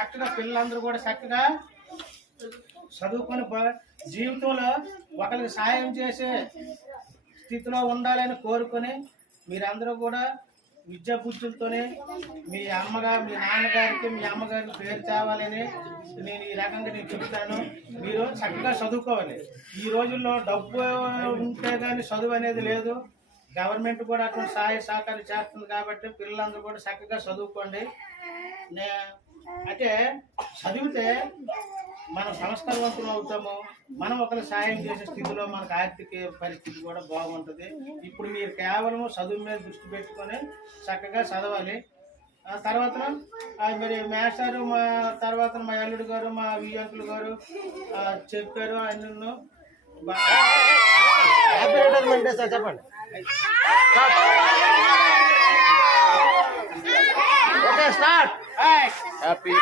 చక్కగా పిల్లలందరూ కూడా చక్కగా చదువుకొని జీవితంలో ఒకరికి సాయం చేసే స్థితిలో ఉండాలని కోరుకొని మీరందరూ కూడా విద్యా బుద్ధులతోనే మీ నాన్నగారికి మీ అమ్మగారికి పేరు తేవాలని నేను ఈ రకంగా నేను చెప్తాను. మీరు చక్కగా చదువుకోవాలి. ఈ రోజుల్లో డబ్బు ఉంటే కానీ చదువు అనేది లేదు. గవర్నమెంట్ కూడా అటువంటి సహాయ సహకారం చేస్తుంది కాబట్టి పిల్లలందరూ కూడా చక్కగా చదువుకోండి. అంటే చదివితే మనం సంస్కారవంతులు అవుతాము. మనం ఒకరు సాయం చేసే స్థితిలో మనకు ఆర్థిక పరిస్థితి కూడా బాగుంటుంది. ఇప్పుడు మీరు కేవలం చదువు మీద దృష్టి పెట్టుకొని చక్కగా చదవాలి. తర్వాత మరి మేస్టారు మా తర్వాత మా అల్లుడు గారు మా వియ్యంకులు గారు చెప్పారు. అన్ని చెప్పండి. Okay start. హ్యాపీ